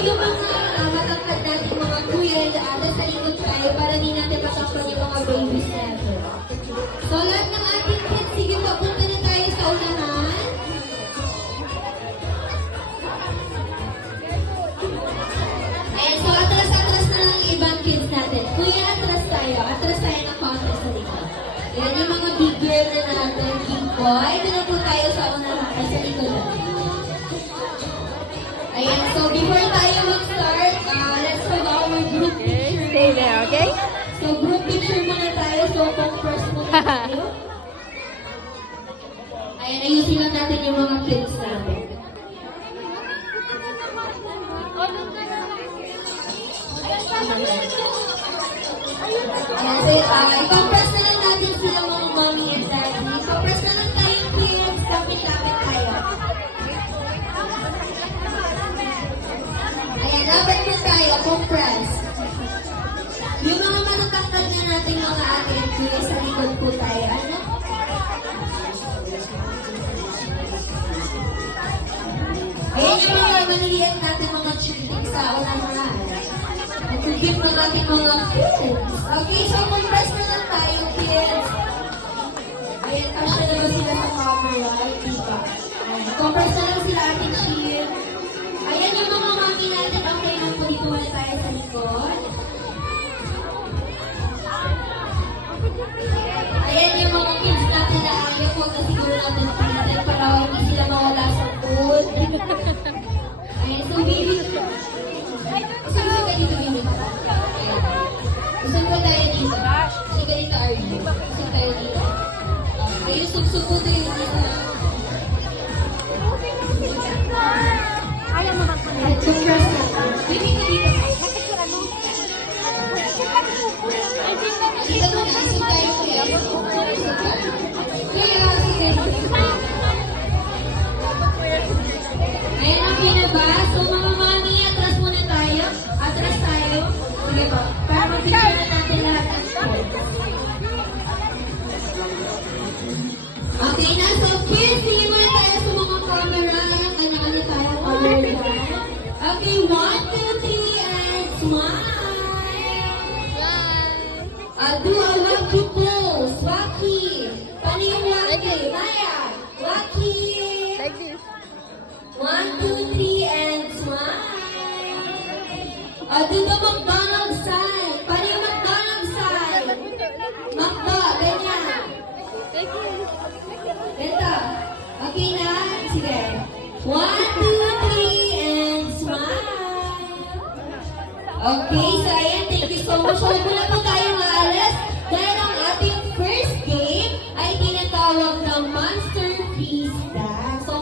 yung mga matangkad natin mga kuya, nasa likod tayo para di natin matakpan yung mga babies natin. So, lahat ng ating kids, sige po, punta na tayo sa unahan. Ayan, so atras-atras na lang yung ibang kids natin. Kuya, atras tayo ng konti sa likod. Ayan yung mga big girl na natin, big boy. Ito na po tayo sa unahan, ay sa likod natin. Ayan, so before tayo mag-start, let's have our group picture. Stay there, okay? So group picture muna tayo, so compress muna tayo. Ayan, ayusin lang natin yung mga kids natin. Ayan, so i-compress na lang natin sila mga mommy and daddy. Compress na lang tayo kids, kapit-lapit tayo. Ayan, dapat po tayo, compress. Yung mga matatangkal na natin mga ate at kuya, sa likod po tayo. Ano? Ayan yung mga maliliit natin mga children sa unahan. Mag-give na natin mga kids. Okay, so compress na lang tayo, kids. Ayan, kasya na ba sila sa camera? Hindi pa. Ayan, compress na lang sila ating shield. Ayan yung mga mami natin. Okay lang po, dito wala tayo sa likod. Ayan yung mga kids natin na ayaw. Huwag na siguro natin natin para hindi sila mawala sa food. Ayan, so baby. Saan ka dito, baby? Saan pa tayo dito? Saan ka dito, Arlie? Saan tayo dito? Ayun, sub-subo tayo dito. Ayaw mo magpunta. Ayan, compress natin. Baby ka dito. Dito mo na isip tayo kuya. Kuya, sige. Ayan ang pinabas. So mga mami, atras muna tayo. Atras tayo. Sige po. Para mag-picture na natin lahat ng sports. Okay na. So kids, tingin muna tayo sa mga camera. Ano tayo? Okay, 1, 2, 3, and smile. Do a wacky pose. Wacky. Paano yung wacky? Maya. Wacky. Like this. 1, 2, 3, and smile. Do the McDonald's sign. Paano yung McDonald's sign? Macdo. Ganyan. Ganito. Okay na? Sige. 1, 2, 3, and smile. Okay, so ayan. Thank you so much. Huwag mo na po tayo